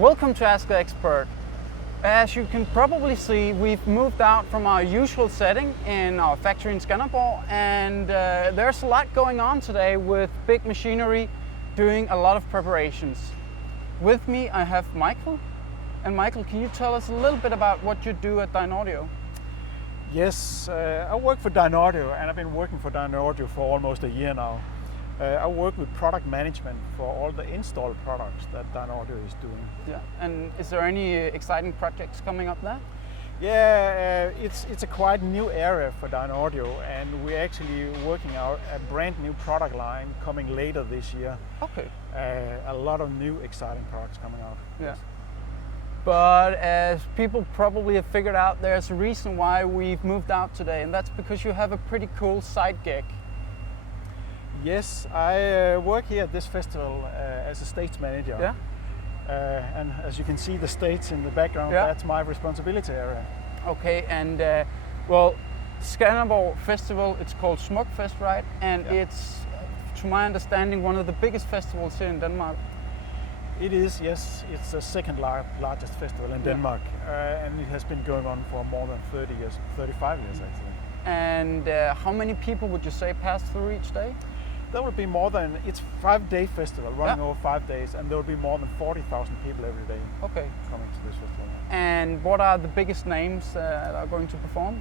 Welcome to Ask the Expert. As you can probably see, we've moved out from our usual setting in our factory in Skanderborg, and there's a lot going on today with big machinery doing a lot of preparations. With me I have Michael. And Michael, can you tell us a little bit about what you do at Dynaudio? Yes, I work for Dynaudio, and I've been working for Dynaudio for almost a year now. I work with product management for all the installed products that Dynaudio is doing. Yeah, and is there any exciting projects coming up there? Yeah, it's a quite new area for Dynaudio, and we're actually working out a brand new product line coming later this year. Okay. A lot of new exciting products coming out. Yeah. But as people probably have figured out, there's a reason why we've moved out today, and that's because you have a pretty cool side gig. Yes, I work here at this festival as a stage manager. Yeah. And as you can see the stage in the background, Yeah. that's my responsibility area. Okay, and well, Skanderborg Festival, it's called Smuk Fest, right? And Yeah. it's, to my understanding, one of the biggest festivals here in Denmark. It is, yes. It's the second largest festival in Denmark, and it has been going on for more than 30 years, 35 years actually. And how many people would you say pass through each day? There will be more than, it's a 5-day festival running Yeah. over 5 days, and there will be more than 40,000 people every day Okay. coming to this festival. And what are the biggest names that are going to perform?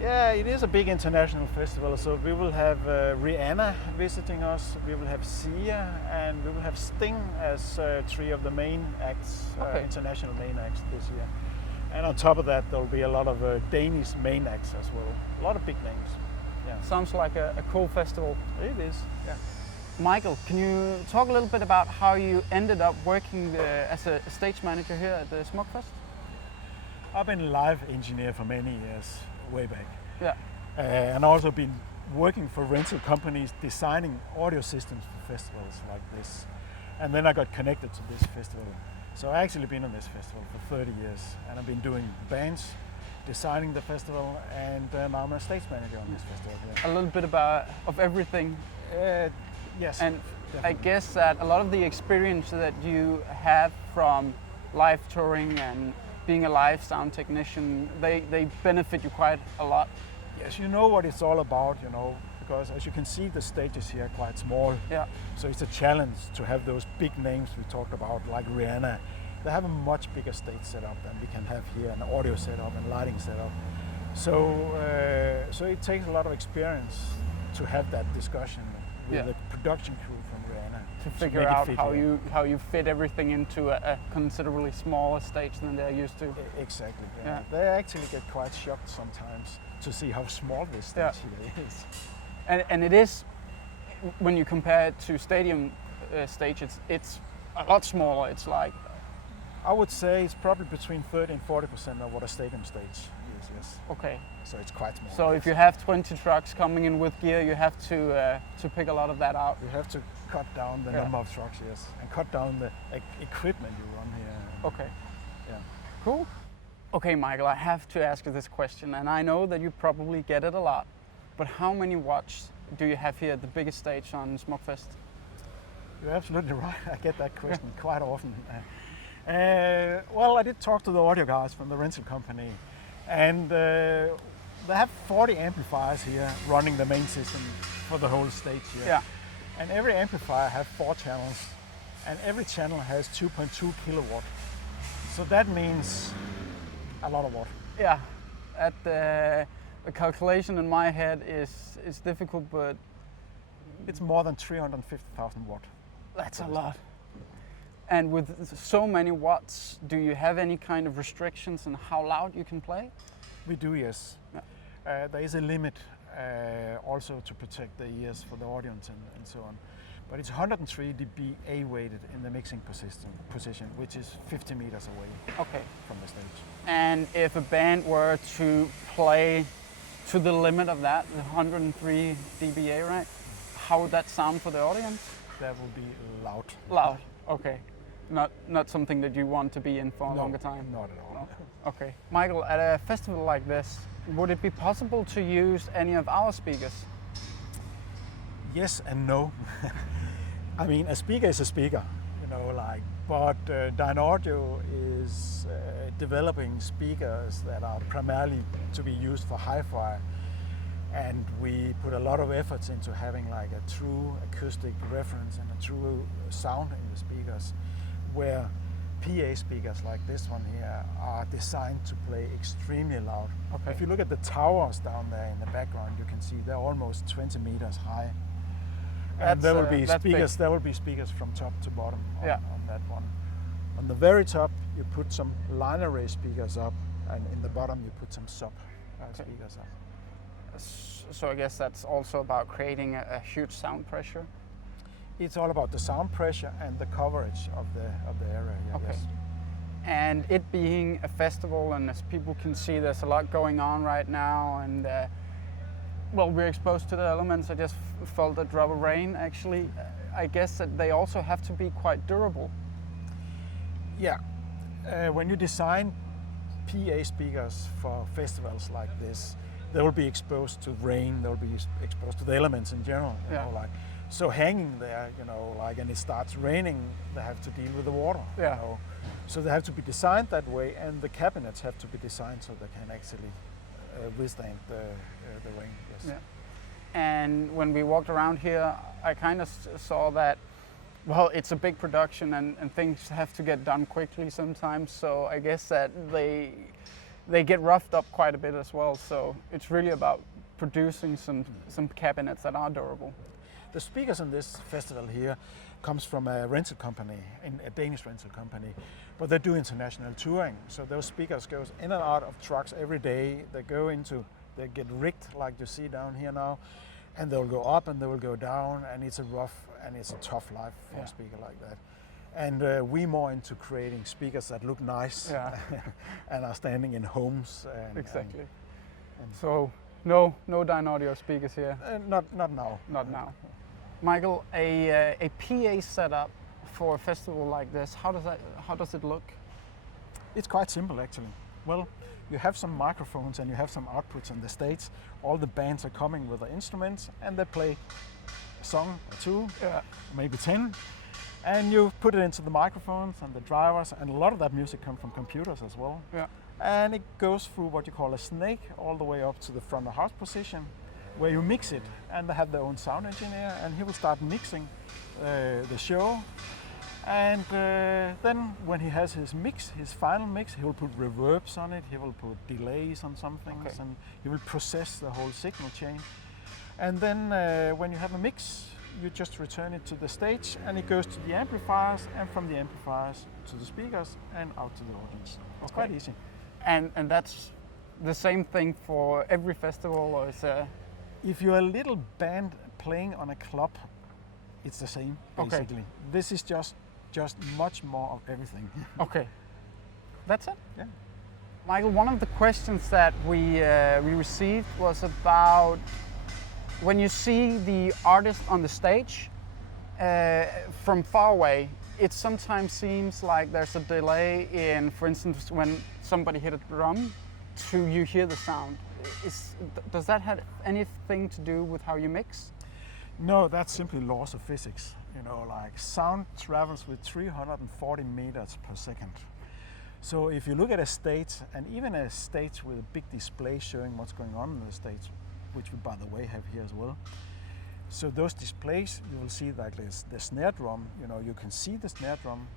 Yeah, it is a big international festival, so we will have Rihanna visiting us, we will have Sia, and we will have Sting as 3 of the main acts, Okay. international main acts this year. And on top of that, there will be a lot of Danish main acts as well. A lot of big names. Yeah. Sounds like a cool festival. It is, yeah. Michael, can you talk a little bit about how you ended up working as a stage manager here at the Smuk Fest? I've been a live engineer for many years, way back. Yeah. And also been working for rental companies designing audio systems for festivals like this. And then I got connected to this festival. So I've actually been on this festival for 30 years, and I've been doing bands, designing the festival, and now I'm a stage manager on this festival. Yeah. A little bit of everything. Yes. And definitely. I guess that a lot of the experience that you have from live touring and being a live sound technician, they benefit you quite a lot. Yes, you know what it's all about, because as you can see, the stages here are quite small. Yeah. So it's a challenge to have those big names we talked about, like Rihanna. They have a much bigger stage setup than we can have here, an audio setup and lighting setup. So it takes a lot of experience to have that discussion with the production crew from Rihanna To figure out how you fit everything into a considerably smaller stage than they're used to. Exactly. Yeah. They actually get quite shocked sometimes to see how small this stage here is. And it is, when you compare it to stadium stages, it's a lot smaller. It's like, I would say it's probably between 30 and 40% of what a stadium stage is, yes. okay. So it's quite small. So if you have 20 trucks coming in with gear, you have to pick a lot of that out. You have to cut down the number of trucks, yes, and cut down the equipment you run here. Okay. Yeah. Cool. Okay, Michael, I have to ask you this question, and I know that you probably get it a lot, but how many watts do you have here at the biggest stage on Smuk Fest? You're absolutely right. I get that question quite often. Well, I did talk to the audio guys from the rental company, and they have 40 amplifiers here running the main system for the whole stage here. Yeah. And every amplifier has 4 channels, and every channel has 2.2 kilowatt. So that means a lot of watt. Yeah. At the calculation in my head is difficult, but It's more than 350,000 watt. that's a lot. And with so many watts, do you have any kind of restrictions on how loud you can play? We do, yes. Yeah. There is a limit also to protect the ears for the audience and so on. But it's 103 dBA weighted in the mixing position, which is 50 meters away Okay. from the stage. And if a band were to play to the limit of that, the 103 dBA, right? How would that sound for the audience? That will be loud. Loud. Okay. Not something that you want to be in for a No, longer time? Not at all. No. Okay. Michael, at a festival like this, would it be possible to use any of our speakers? Yes and no. I mean, a speaker is a speaker. you know, like, but Dynaudio is developing speakers that are primarily to be used for hi-fi, and we put a lot of efforts into having like a true acoustic reference and a true sound in the speakers, where PA speakers like this one here are designed to play extremely loud. Okay. If you look at the towers down there in the background, you can see they're almost 20 meters high. And there will be speakers. Big. There will be speakers from top to bottom on, Yeah. on that one. On the very top, you put some line array speakers up, and in the bottom you put some sub speakers up. So I guess that's also about creating a huge sound pressure. It's all about the sound pressure and the coverage of the area. Yeah, Okay. yes. And it being a festival, and as people can see, there's a lot going on right now, and well, we're exposed to the elements. I just felt a drop of rain. Actually, I guess that they also have to be quite durable. Yeah. When you design PA speakers for festivals like this, they will be exposed to rain. They will be exposed to the elements in general. You know, like, so hanging there, you know, like, and it starts raining, they have to deal with the water. Yeah. You know? So they have to be designed that way, and the cabinets have to be designed so they can actually withstand the rain. Yes. Yeah. And when we walked around here, I kind of saw that, well, it's a big production, and things have to get done quickly sometimes. So I guess that they get roughed up quite a bit as well. So it's really about producing some cabinets that are durable. The speakers on this festival here comes from a rental company, a Danish rental company, but they do international touring. So those speakers goes in and out of trucks every day. They get rigged like you see down here now, and they'll go up and they will go down, and it's a rough and it's a tough life for a speaker like that. And we more into creating speakers that look nice and are standing in homes. Exactly. And so no Dynaudio speakers here. Not now. Not now. Michael, a PA setup for a festival like this, how does it look? It's quite simple actually. Well, you have some microphones and you have some outputs on the stage. All the bands are coming with their instruments and they play a song or two, maybe 10. And you put it into the microphones and the drivers, and a lot of that music comes from computers as well. Yeah. And it goes through what you call a snake all the way up to the front of house position, where you mix it, and they have their own sound engineer, and he will start mixing the show. And then when he has his final mix, he will put reverbs on it, he will put delays on some things, and he will process the whole signal chain. And then when you have a mix, you just return it to the stage, and it goes to the amplifiers, and from the amplifiers to the speakers and out to the audience. It's quite easy. And that's the same thing for every festival, or is if you're a little band playing on a club, it's the same basically. This is just much more of everything. Okay, that's it. Yeah. Michael, one of the questions that we received was about when you see the artist on the stage from far away. It sometimes seems like there's a delay in, for instance, when somebody hit a drum, to you hear the sound. Does that have anything to do with how you mix? No, that's simply laws of physics. You know, like sound travels with 340 meters per second. So if you look at a stage, and even a stage with a big display showing what's going on the stage, which we, by the way, have here as well. So those displays, you will see that there's the snare drum. You know, you can see the snare drum.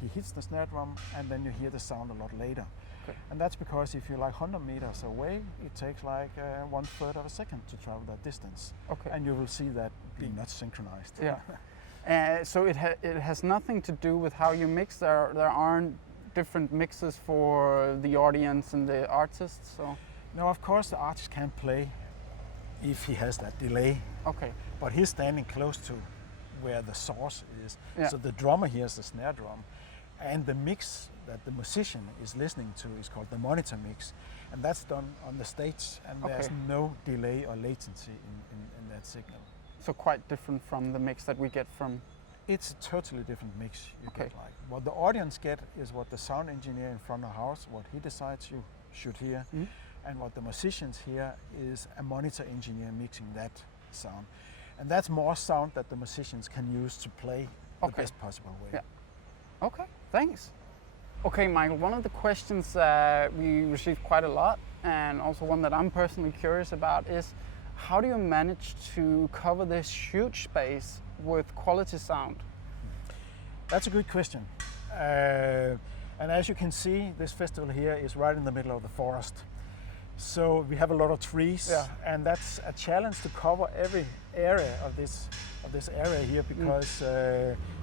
He hits the snare drum, and then you hear the sound a lot later. Okay. And that's because if you're like 100 meters away, it takes like 1/3 of a second to travel that distance. Okay. And you will see that being not synchronized. Yeah. So it has nothing to do with how you mix. There aren't different mixes for the audience and the artists. So. No, of course the artist can play if he has that delay. Okay. But he's standing close to where the source is. Yeah. So the drummer hears the snare drum, and the mix that the musician is listening to is called the monitor mix, and that's done on the stage, and there's no delay or latency in that signal. So quite different from the mix that we get from... It's a totally different mix you get. Like. What the audience get is what the sound engineer in front of house, what he decides you should hear, and what the musicians hear is a monitor engineer mixing that sound. And that's more sound that the musicians can use to play the best possible way. Yeah. Okay, thanks. Okay, Michael, one of the questions we received quite a lot, and also one that I'm personally curious about, is how do you manage to cover this huge space with quality sound? That's a good question. And as you can see, this festival here is right in the middle of the forest. So we have a lot of trees, and that's a challenge to cover every area of this area here, because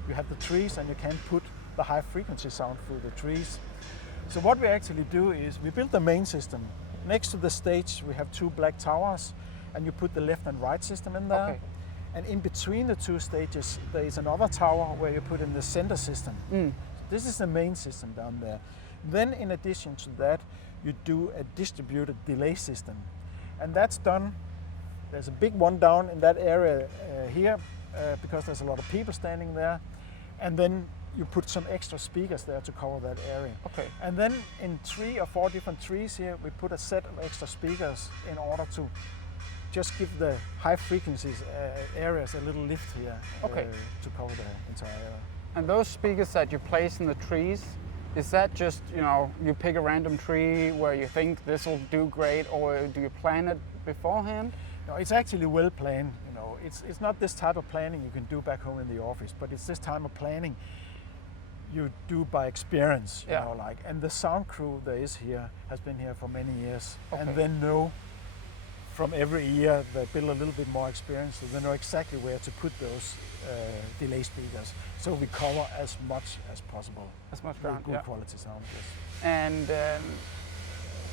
you have the trees and you can't put the high frequency sound through the trees. So what we actually do is we build the main system. Next to the stage we have two black towers, and you put the left and right system in there. Okay. And in between the two stages there is another tower where you put in the center system. This is the main system down there. Then in addition to that, you do a distributed delay system. And that's done, there's a big one down in that area here, because there's a lot of people standing there. And then you put some extra speakers there to cover that area. Okay. And then in 3 or 4 different trees here, we put a set of extra speakers in order to just give the high frequencies areas a little lift here, to cover the entire area. And those speakers that you place in the trees, is that just, you pick a random tree where you think this will do great, or do you plan it beforehand? No, it's actually well planned. It's not this type of planning you can do back home in the office, but it's this type of planning you do by experience. And the sound crew that is here has been here for many years, and they know from every year they build a little bit more experience, so they know exactly where to put those delay speakers. So we cover as much as possible. As much ground, good quality sound. Yes. And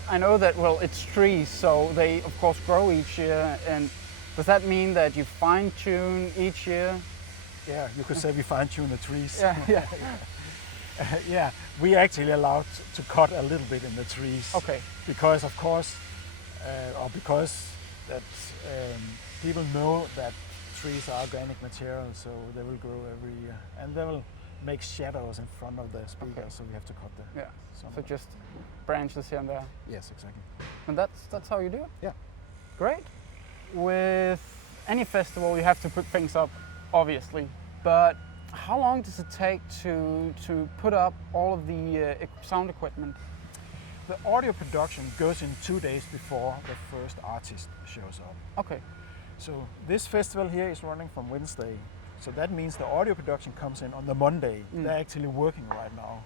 I know that, well, it's trees, so they of course grow each year. And does that mean that you fine tune each year? Yeah, you could say we fine tune the trees. Yeah. Yeah, we actually allowed to cut a little bit in the trees. Okay. Because of course, because that people know that trees are organic material, so they will grow every year, and they will make shadows in front of the speakers, so we have to cut them. Yeah. So just branches here and there. Yes, exactly. And that's how you do it? Yeah. Great. With any festival you have to put things up, obviously, but how long does it take to put up all of the sound equipment? The audio production goes in 2 days before the first artist shows up. Okay. So this festival here is running from Wednesday. So that means the audio production comes in on the Monday. They're actually working right now.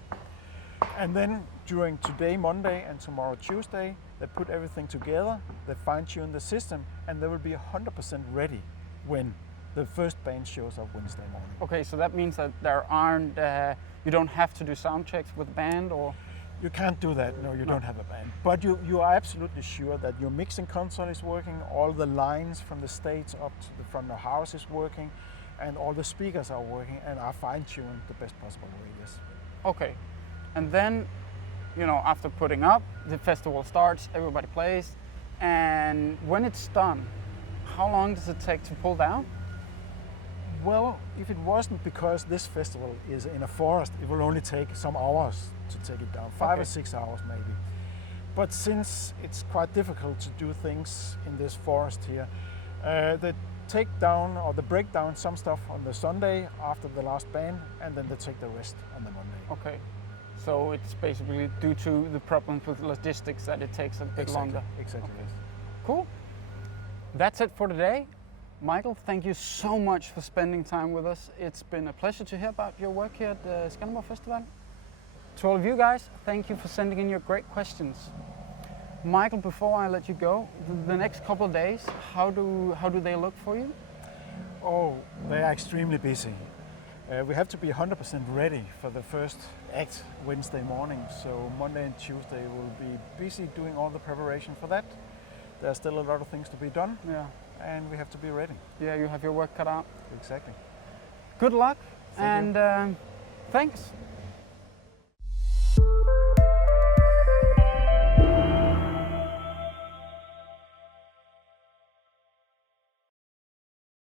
And then during today, Monday, and tomorrow, Tuesday, they put everything together, they fine-tune the system, and they will be 100% ready when the first band shows up Wednesday morning. Okay, so that means that there aren't, you don't have to do sound checks with the band, or? You can't do that, no, you don't have a band. But you are absolutely sure that your mixing console is working, all the lines from the stage up to the front of the house is working, and all the speakers are working and are fine-tuned the best possible way, yes. Okay, and then, after putting up, the festival starts, everybody plays, and when it's done, how long does it take to pull down? Well, if it wasn't because this festival is in a forest, it will only take some hours to take it down, 5 or 6 hours maybe. But since it's quite difficult to do things in this forest here, they take down or they break down some stuff on the Sunday after the last band, and then they take the rest on the Monday. Okay, so it's basically due to the problems with logistics that it takes a bit longer. Exactly, yes. Cool. That's it for today. Michael, thank you so much for spending time with us. It's been a pleasure to hear about your work here at the Skanderborg Festival. To all of you guys, thank you for sending in your great questions. Michael, before I let you go, the next couple of days, how do they look for you? Oh, they are extremely busy. We have to be 100% ready for the first act Wednesday morning, so Monday and Tuesday will be busy doing all the preparation for that. There's still a lot of things to be done. Yeah. And we have to be ready. Yeah, you have your work cut out. Exactly. Good luck, Thank you. and thanks.